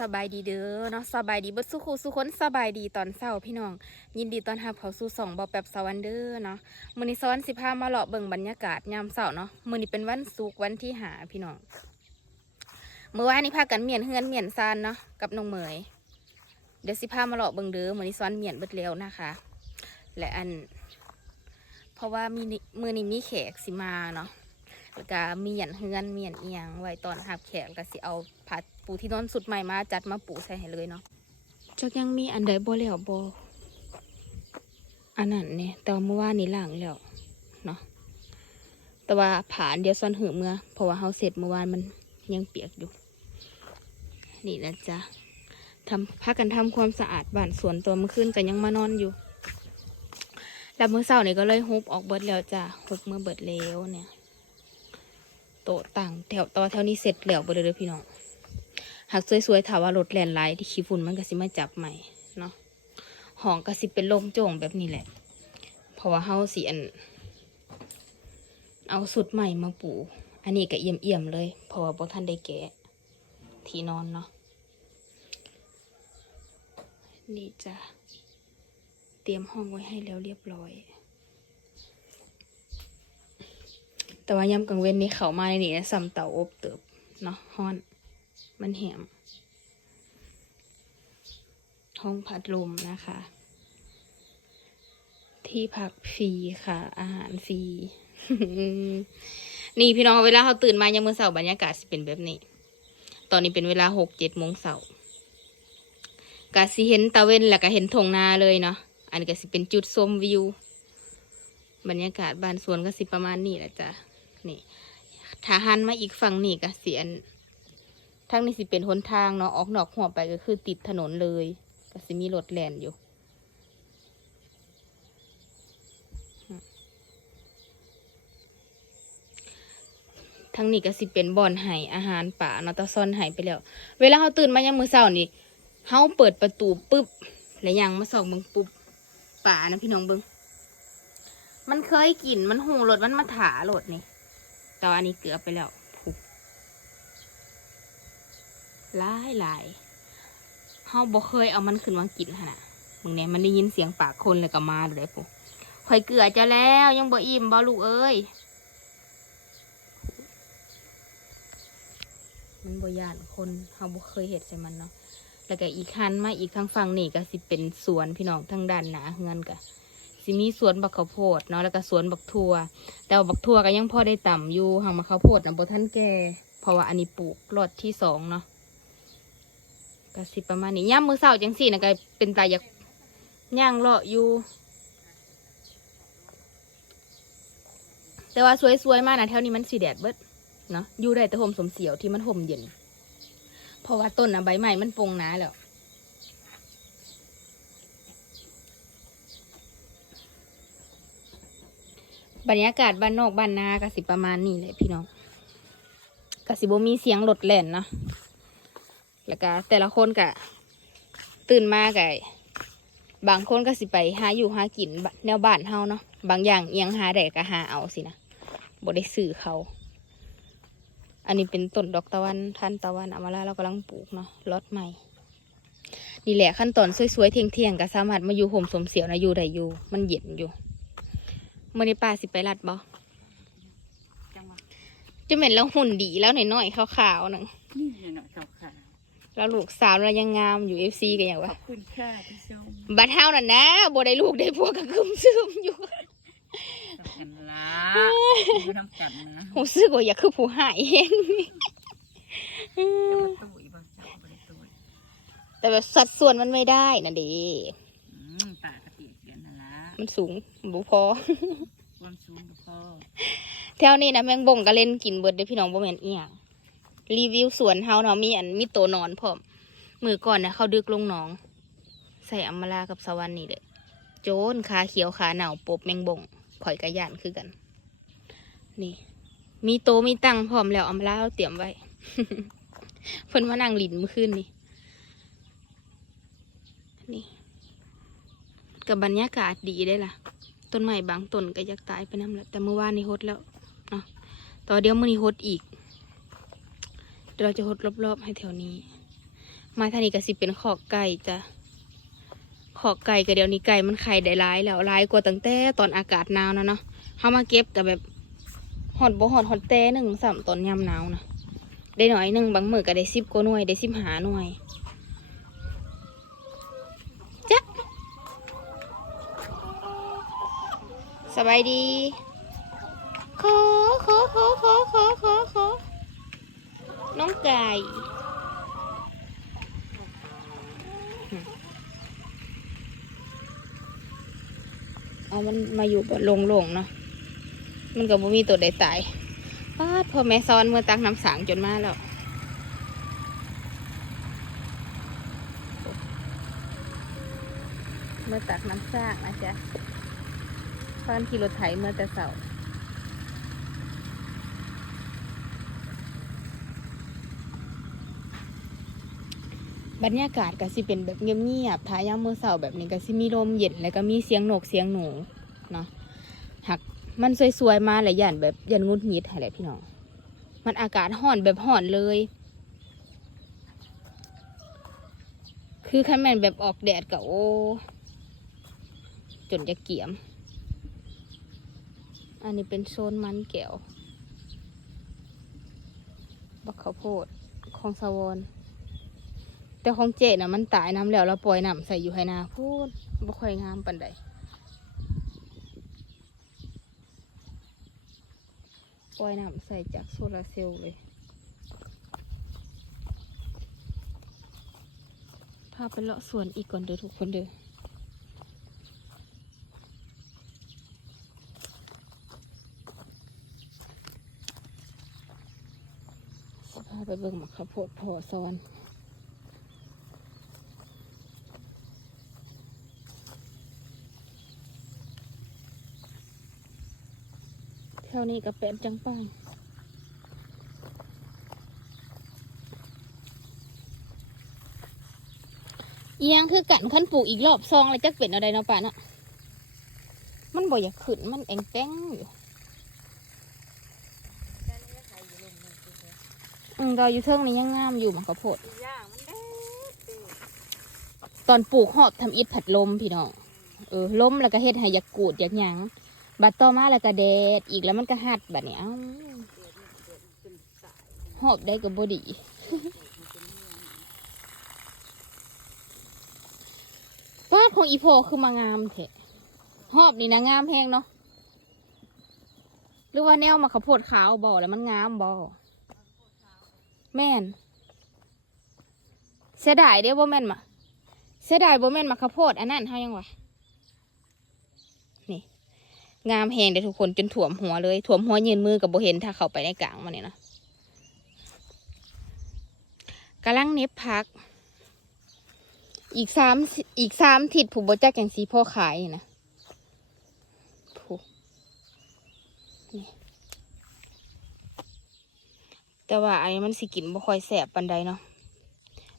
สบายดีเด้อเนาะสบายดีบิดสุขุสุคนสบายดีตอนเช้าพี่น้อง ยินดีตอนรับเขาสู่สองบอแบบสวรรค์เด้อเนาะมื้อนี้สวรรค์สิพามาเลาะเบิ่งบรรยากาศยามเช้าเนาะมื้อนี้เป็นวันศุกร์วันที่หาพี่น้องเมื่อวานนี้พากันเมียนเฮือนเมียนซานเนาะกับน้องเหมยเดี๋ยวสิพามาเลาะเบิ่งเด้อมื้อนี้สวรรค์เมียนเบิดแล้วนะคะ และอัน เพราะว่ามีมื้อนี้มีแขกสิมาเนาะแล้วก็มีหยันเฮือนมีหยันเอียงไว้ตอนหับแขกก็สิเอาผัด ปูที่นอนสุดใหม่มาจัดมาปูใส่ให้เลยเนาะจักยังมีอันใดบ่แล้วบ่อันนั้นเนี่ยแต่ว่าเมื่อวานนี้ล้างแล้วเนาะแต่ว่าผานเดียวซ้อนหือเมื่อเพราะว่าเฮาเสร็จเมื่อวานมันยังเปียกอยู่ นี่นะจ๊ะทำพักกันทำความสะอาดบ้านสวนตัวเมื่อคืนกันยังมานอนอยู่แล้วเมื่อเช้านี่ก็เลยฮุบออกเบิดแล้วจ้ะฮุบเมื่อเบิดแล้วเนี่ย โตต่างแถวต่อแถวนี้เสร็จแล้วไปเลยเด้อพี่น้อง หากสวยๆถามว่ารถแลนไลน์ที่ขี้ฝุ่นมันก็สิมาจับใหม่เนาะห้องก็สิเป็นล่งโจ่งแบบนี้แหละ เพราะว่าเฮาสิอัน เอาสุดใหม่มาปู อันนี้ก็เอี่ยมเอี่ยมๆเลย เพราะว่าบ่ทันได้แกะ ที่นอนเนาะนี่จ้ะเตรียมห้องไว้ให้แล้วเรียบร้อย แต่ว่ายามกลางเว้นนี่เขามาในนี่นะซ้ำเตาอบเติบเนาะฮ้อน มันแหมห้องพัดลมนะคะ ที่พักฟรีค่ะ อาหารฟรี นี่พี่น้องเวลาเขาตื่นมายามมื้อเช้าบรรยากาศสิเป็นแบบนี้ ตอนนี้เป็นเวลาหกเจ็ดโมงเช้ากะสิเห็นตะเวนแล้วก็เห็นทงนาเลยเนาะ อันนี้ก็สิเป็นจุดชมวิว บรรยากาศบ้านสวนก็สิประมาณนี้แหละจ้ะ นี่ถ้าหันมาอีกฝั่งนี่ก็เสียน ทางนี้สิเป็นหนทางเนาะออกนอกหัวไปก็คือติดถนนเลยก็สิมีรถแล่นอยู่ทางนี้ก็สิเป็นบ่อนไห้อาหารป่าเนาะตะซ่อนไห้ไปแล้ว เวลาเขาตื่นมายามมื้อเช้านี่เฮาเปิดประตูปุ๊บแล้วยังมาส่องเบิ่งปุ๊บป่านะพี่น้องเบิ่งมันเคยกินมันหูรถมันมาถาโหลดนี่แต่อันนี้เกือบไปแล้วผูก หลายหลายเฮาบ่เคยเอามันขึ้นมากินขนาดมึงเนี่ยมันได้ยินเสียงปากคนเลยก็มาเลยปุ๊ข่อยเกลือจะแล้วยังบ่อิ่มบ่ลูกเอ้ยมันบ่ยานคนเฮาบ่เคยเห็ดใส่มันเนาะแล้วก็อีกคันมาอีกทางฝั่งนี่ก็สิเป็นสวนพี่น้องทางด้านหนาเฮือนก็สิมีสวนบักข้าวโพดเนาะแล้วก็สวนบักทั่วแต่บักทั่วก็ยังพอได้ต่ำอยู่หางมะข้าวโพดนะบ่ท่านแก่เพราะว่าอันนี้ปลูกรอดที่สองเนาะ ก็สิประมาณนี้ย่ามมือเสาจังสี่นะก็เป็นตาอยากย่างเลาะอยู่ แต่ว่าสวยๆมากนะแถวนี้มันสีแดดเบิดเนาะอยู่ได้แต่ห่มสมเสียวที่มันห่มเย็น เพราะว่าต้นอะใบใหม่มันปงหนาแล้วบรรยากาศบ้านนอกบ้านนากสิประมาณนี้เลยพี่น้องกสิบมีเสียงรถแหล่นเนาะ แล้วก็แต่ละคนกะตื่นมากะบางคนก็สิไปหาอยู่หากินแนวบ้านเฮาเนาะบางอย่างเอียงหาได้ก็หาเอาสินะบ่ได้สื่อเขา อันนี้เป็นต้นดอกตะวันทันตะวันอามาลาเรากำลังปลูกเนาะรถใหม่นี่แหละขั้นตอนสวยๆเที่ยงๆก็สามารถมาอยู่ห่มสมเสียวนะอยู่ได้อยู่ มันเย็นอยู่มื่อนี้ป้าสิไปรัดบ่จังหวะจะเหม็นแล้วหุ่นดีแล้วหน่อยๆขาวๆหนึ่งนี่หน่อยขาว ขาวแล้วลูกสาวเรายังงามอยู่เอฟซีกันอย่างขวะอบคุณค่ะพี่ส้มบัดเท่านั่นนะบ่ได้ลูกได้พวกก็คึมซึมอยู่สำคัญละไม่ทำกันนะหูซึกว่าอยากคือผู้หายเองจะมาตุ้ยบ้างจะเอาไปตุ้ยแต่แบบสัดส่วนมันไม่ได้นะเดีอืมปากกระติกกันนะละมันสูงบุพอความสูงกับพ่อแถวนี้นะแมงบ่งก็เล่นกินเบิดเด้อพี่น้องบ่แม่นอีหยัง รีวิวสวนเฮาเนาะมีอันมีโตนอนพร้อมมือก่อนนะเขาดึกลงหนอง ใส่อัมมาลากับสวรรค์นี่เด้อโจนขาเขียวขาหนาวปบแมงบงข่อยกระยานคือกัน นี่ มีโตมีตังพร้อมแล้วอัมมาลาเราเตรียมไว้เพิ่นมานั่งลินเมื่อคืนนี่นี่กับบรรยากาศดีได้ล่ะ ต้นไม้บางต้นก็อยากตายไปน้ำแล้วแต่เมื่อวานนี้ฮดแล้วเนาะต่อเดี๋ยวมื่อนี้ฮดอีก ดี๋ยวเราจะฮดรอบๆให้แถวนี้ มาทางนี้ก็สิเป็นขอกไก่จ้ะขอกไก่ก็เดี๋ยวนี้ไก่มันไข่ได้ร้ายแล้วร้ายกว่าตั้งแต่ตอนอากาศหนาวนะเนาะเขามาเก็บกับแบบหอดบ่หอดหอดแต่หนึ่งสามตอนยามหนาวนะได้หน่อยหนึ่งบางมือก็ได้สิบกว่าหน่วยได้สิบหาหน่วยจ๊ะสบายดีขอขอขอขอขอขอขอ น้องไก่ เอามันมาอยู่บนโล่งๆเนาะ มันก็บ่มีตัวใดตายป้าพ่อแม่ซ้อนเมื่อตักน้ำสางจนมาแล้วเมื่อตักน้ำสางนะจ๊ะซ้อนขี่รถไถเมื่อแต่เสาร์ บรรยากาศก็สิเป็นแบบเงียบๆท้ายามมื้อเสาแบบนี้ก็สิมีลมเย็นแล้วก็มีเสียงนกเสียงหนูเนาะหักมันสวยๆมาหลายอย่างแบบยันงุดหงิดให้แหละพี่น้องมันอากาศห่อนแบบห่อนเลย คือคันแม่นแบบออกแดดก็โอ้จนจะเกี่ยม อันนี้เป็นโซนมันแก้วบักข้าวโพดของสวอน แต่ของเจน่ะมันตายน้ำแล้วเราปล่อยน้ำใส่อยู่ให้นาพูดบ่ค่อยงามปันใดปล่อยน้ำใส่จากโซลาร์เซลล์เลยพาไปเลาะสวนอีกก่อนเด้อทุกคนเด้อพาไปเบิ่งมักข้าวโพดพอซ้อน แถวนี้ก็เป็นจังปังเอียงคือกันขั้นปลูกอีกรอบซองเลยจักเป็นอะไรเนาะป่าเนาะมันบ่อยากขึ้นมันเองแต้งอยู่อืมดอยอยู่เทิงนี่ยังงามอยู่มันข้าวโพดตอนปลูกหอบทำอิฐผัดลมพี่น้องเออล้มแล้วก็เฮ็ดให้อยากกูดอยากหยัง บัดต่อมาแล้วก็แดดอีกแล้วมันก็หัดบัดนี้เอ้าหอบได้ก็บ่ดีวาดของอีโพคือมางามเถอะหอบนี่นะงามแพงเนาะหรือว่าแนวมาข้าวโพดขาวบ่แล้วมันงามบ่แม่นเสียดายเด้บ่แม่นมาเสียดายบ่แม่นมาข้าวโพดอันนั้นเฮายังวะ งามแหงเด้ทุกคนจนถ่วมหัวเลยถ่วมหัวยืนมือกับโบเห็นถ้าเข้าไปในกลางมันเนี่ยนะกำลังเน็บพัก อีกสามอีกสามทิศผูกบ่จักแกงสีพ่อขายนะผูกแต่ว่าไอ้มันสิกินบ่ค่อยแสบปันใดเนาะ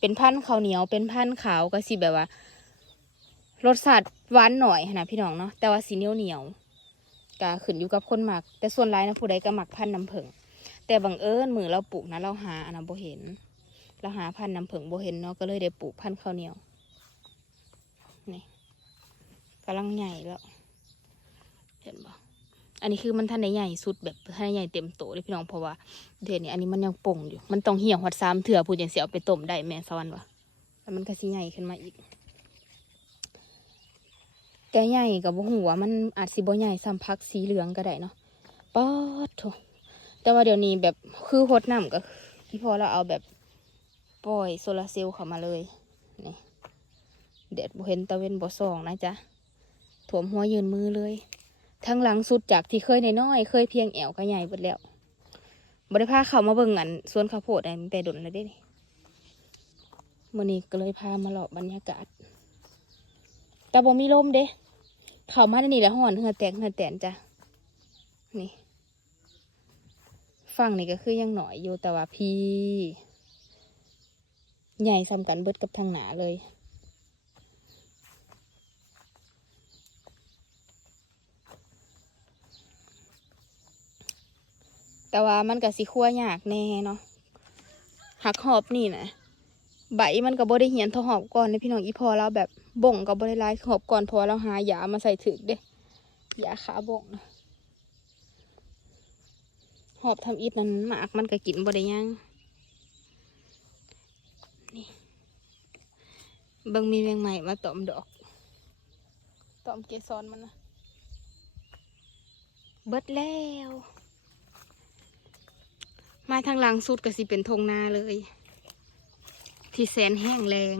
เป็นพันข้าวเหนียวเป็นพันขาวก็สิแบบว่า รสชาติหวานหน่อยนนะพี่น้องเนาะแต่ว่าสีเหนียวเหนียว ก็ขึ้นอยู่กับคนหมัก แต่ส่วนร้ายนะผู้ใดก็หมักพันธุ์น้ำผึ้งแต่บังเอิญมือเราปลูกนะเราหาอันนั้นบ่เห็น เราหาพันธุ์น้ำผึ้งบ่เห็นเนาะก็เลยได้ปลูกพันธุ์ข้าวเหนียวนี่กำลังใหญ่แล้ว เห็นปะอันนี้คือมันท่านในใหญ่สุดแบบท่านใหญ่เต็มโตเลยพี่น้องเพราะว่าเดี๋ยวนี้อันนี้มันยังป่งอยู่ มันต้องเหี่ยวหอดซ้ำเถื่อพูดอย่างเสียเอาไปต้มได้แม่สวรรค์วะแล้วมันก็สิใหญ่ขึ้นมาอีก แต่ใหญ่กับหัวมันอาจสิบ่ใหญ่ซ้ำพักสีเหลืองก็ได้เนาะป๊อดโถแต่ว่าเดี๋ยวนี้แบบคือหดน้ำก็ที่พอเราเอาแบบปล่อยโซลาร์เซลล์เข้ามาเลยนี่เด็ดบ่เห็นตะเวนบ่ส่องนะจ๊ะถ่วมหัวยืนมือเลย ทั้งหลังสุดจากที่เคยในน้อยเคยเพียงแอวก็ใหญ่เบิดแล้วบริพาเขามาเบิ่งอันสวนข้าวโพดอันแต่ดนแล้วเด้นี่มื้อนี้ก็เลยพามาเลาะบรรยากาศ แต่บ่มีลมเด้ เขามาในนี่แหละห่อนเหือแตกเหือแตนจ้ะ นี่ ฝั่งนี่ก็คือยังหน่อยอยู่แต่ว่าพี่ ใหญ่ซ้ำกันเบิดกับทางหนาเลยแต่ว่ามันก็สิคั่วยากแน่เนาะหักหอบนี่นะใบมันก็บ่ได้เหียนท่าหอบก่อนเลยพี่น้องอีพอเราแบบ บ่งก็บ่ได้ร้ายหอบก่อนพราะว่าเราหายามาใส่ถึกเด้ยาขาบ่งนะหอบทำอิดนั้นหมากมันก็กินบ่ได้ยังนี่เบิ่งมีแมงใหม่มาตอมดอกตอมเกสรมันนะเบิดแล้ว มาทางหลังสุดก็สิเป็นทงนาเลย ที่แสนแห้งแรง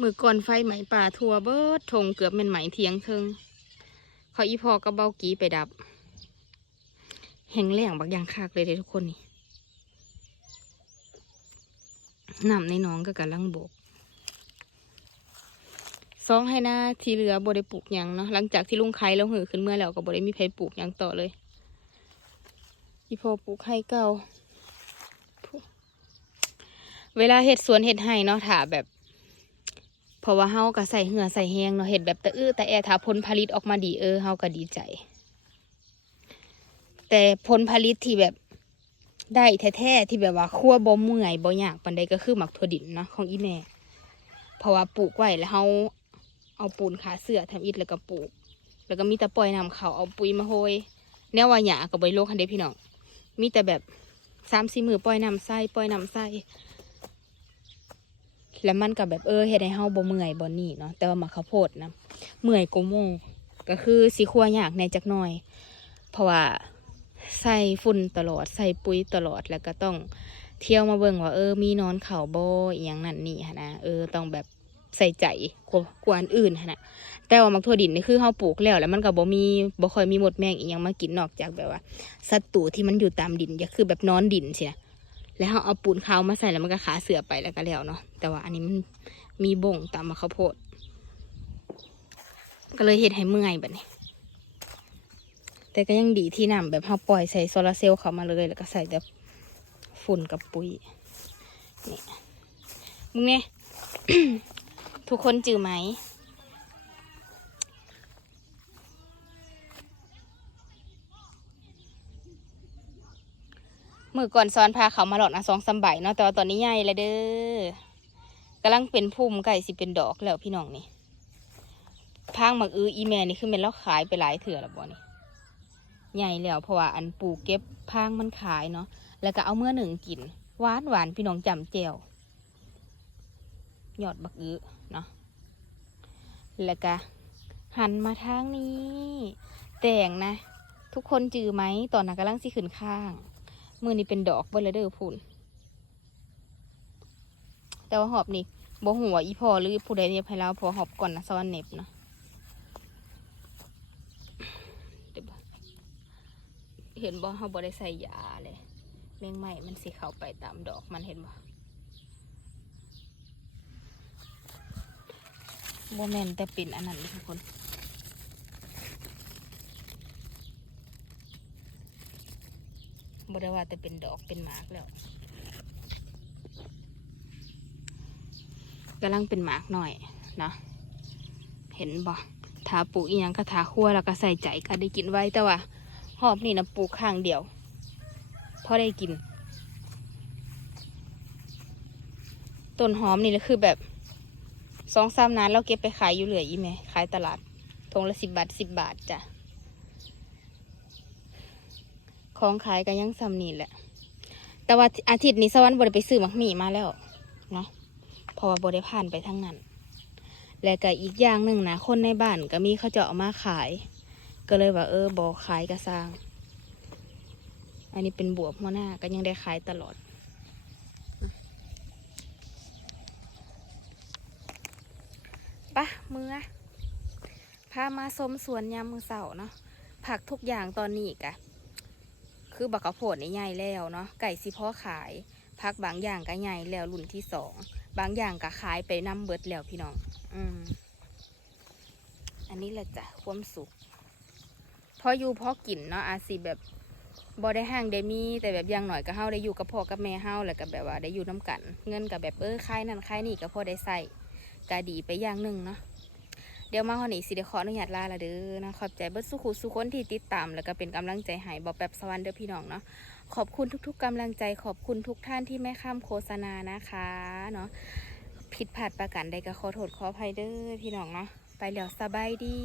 มือก่อนไฟไหมป่าทัวเบิดทงเกือบเป็นไหมเทียงเทิงขาอีพอก็เบากีไปดับ แห้งแรงบักยางคากเลยเด้ทุกคนนี่น้ำในน้องก็กำลังบกสองให้หน้าทีเหลือบได้ปลูกยังเนาะหลังจากที่ลุงไข่แล้วหือขึ้นเมื่อแล้วก็บได้มีใครปลูกยังต่อเลยอีพอปลูกไข่เก่า เวลาเห็ดสวนเห็ดไห่เนาะถ้าแบบ เพราะว่าเฮาก็ใส่เหือใส่แหงเนาะเห็ดแบบตะอื้อแต่แอถ้าผลผลิตออกมาดีเออเฮาก็ดีใจ แต่ผลผลิตที่แบบได้แท้ๆที่แบบว่าคั่วบ่เมื่อยบ่ยากปานใดก็คือหมักถั่วดินเนาะของอีแม่ เพราะว่าปลูกไว้แล้วเฮาเอาปูนขาเสือทำอิฐแล้วก็ปลูก แล้วก็มีแต่ปล่อยน้ำเขาเอาปุ๋ยมาโหยแนวว่าหยาก็บ่ได้โลกคันเด้พี่น้องมีแต่แบบสามสี่มือปล่อยน้ำใส่ปล่อยน้ำใส่ แล้วมันกับแบบเออเฮ็ดให้เฮาบ่เมื่อยบ่นี่เนาะแต่ว่ามาข้าวโพดนะเมื่อยกูโมก็คือสิครัวยากในจักหน่อย เพราะว่าใส่ฝุ่นตลอดใส่ปุ๋ยตลอดแล้วก็ต้องเที่ยวมาเบิ่งว่าเออมีนอนเข่าโบอหย่างนั้นนี่ฮะนะเออต้องแบบใส่ใจกว่ากวนอื่นฮะนะแต่ว่ามักทั่วดินนี่คือเฮาปลูกแล้ว แล้วมันก็บ่มีบ่ค่อยมีหมดแมงอีหยังมากินนอกจากแบบว่าศัตรูที่มันอยู่ตามดินก็คือแบบนอนดินใช่ไหม แล้วเขาเอาปูนขาวมาใส่แล้วมันก็ขาเสือไปแล้วก็แล้วเนาะแต่ว่าอันนี้มันมีบ่งตามมาข้าวโพด ก็เลยเห็ดให้เมื่อยแบบนี้แต่ก็ยังดีที่นำแบบเขาปล่อยใส่โซลาร์เซลล์เขามาเลย แล้วก็ใส่แต่ฝุ่นกับปุ๋ยนี่มึงเนี่ยทุกคนจือไหม มือก่อนซ้อนพาเขามาหลอดนะสองสามใบเนาะแต่ว่าตอนนี้ใหญ่แล้วเด้อกำลังเป็นพุ่มไก่สิเป็นดอกแล้วพี่น้องนี่พางหมักอื้ออีแม่นี่คือเป็นแล้วขายไปหลายเถื่อแล้วบ่นี่ใหญ่แล้วเพราะว่าอันปลูกเก็บพางมันขายเนาะแล้วก็เอาเมื่อหนึ่งกินหวานหวานพี่น้องจำเจียวยอดบักอื้อเนาะแล้วก็หันมาทางนี้ แต่งนะ ทุกคนจือไหมตอนนั้นกำลังสิขึ้นข้าง มือนี่เป็นดอกเบลเดอร์พูนแต่ว่าหอบนี่บ่หัวอีพอหรือผู้ใดเรียบให้เราพอหอบก่อนนะซ้อนเน็บนะเดี๋ยวบ่เห็นบ่เขาบ่ได้ใส่ยาเลยแมงไหม้มันสิเข้าไปตามดอกมันเห็นบ่บ่แม่นแต่เป็นอันนั้นทุกคน บได้ว่าแต่เป็นดอกเป็นหมากแล้วกำลังเป็นหมากหน่อยเนาะเห็นบ่ทาปลูกอีหยังก็ทาคั่วแล้วก็ใส่ใจก็ได้กินไว้แต่ว่าหอบนี่นะปลูกข้างเดียวพอได้กินต้นหอมนี่แหละคือแบบสองสามนานเราเก็บไปขายอยู่เหลืออีแม่ขายตลาดทงละสิบบาทสิบบาทจ้ะ ของขายกันยังซ้ำนี่แหละ แต่ว่าอาทิตย์นี้สวรรค์บริไปซื้อมักหมี่มาแล้วเนาะเพราะว่าบริผ่านไปทั้งนั้น และก็อีกอย่างหนึ่งนะคนในบ้านก็มีเขาจะเอามาขาย ก็เลยว่าเออบอขายกระสร้าง อันนี้เป็นบวบหัวหน้าก็ยังได้ขายตลอดปะมือพามาสมสวนยามมือเสาร์เนาะผักทุกอย่างตอนนี้กะ คือบักกะโพดนี่ใหญ่แล้วเนาะไก่สิพ่อขายพักบางอย่างก็ใหญ่แล้วรุ่นที่สองบางอย่างก็ขายไปน้ำเบิดแล้วพี่น้อง อืมอันนี้แหละจ้ะความสุขพออยู่พอกินเนาะอาจสิแบบบ่ได้ห่างได้มี แต่แบบอย่างหน่อยก็เฮาได้อยู่กับพ่อกับแม่เฮาแล้วก็แบบว่าได้อยู่น้กัน เงินกับแบบเออค่ายนั่นค่ายนี่ก็พอได้ใส่ก็ดีไปอย่างหนึ่งเนาะ ดี๋ยวมาฮอดนี้สิเดี๋ยวขออนุญาตลาละเด้อนะขอบใจเบิดสุขุสุคนที่ติดตาม แล้วก็เป็นกำลังใจให้บอแป๊บสวรรค์เด้อพี่น้องเนาะขอบคุณทุก ๆกำลังใจขอบคุณทุกท่านที่ไม่ข้ามโฆษณานะคะเนาะผิดพลาดประการใดก็ขอโทษขออภัยเด้อพี่น้องเนาะไปแล้วสบายดี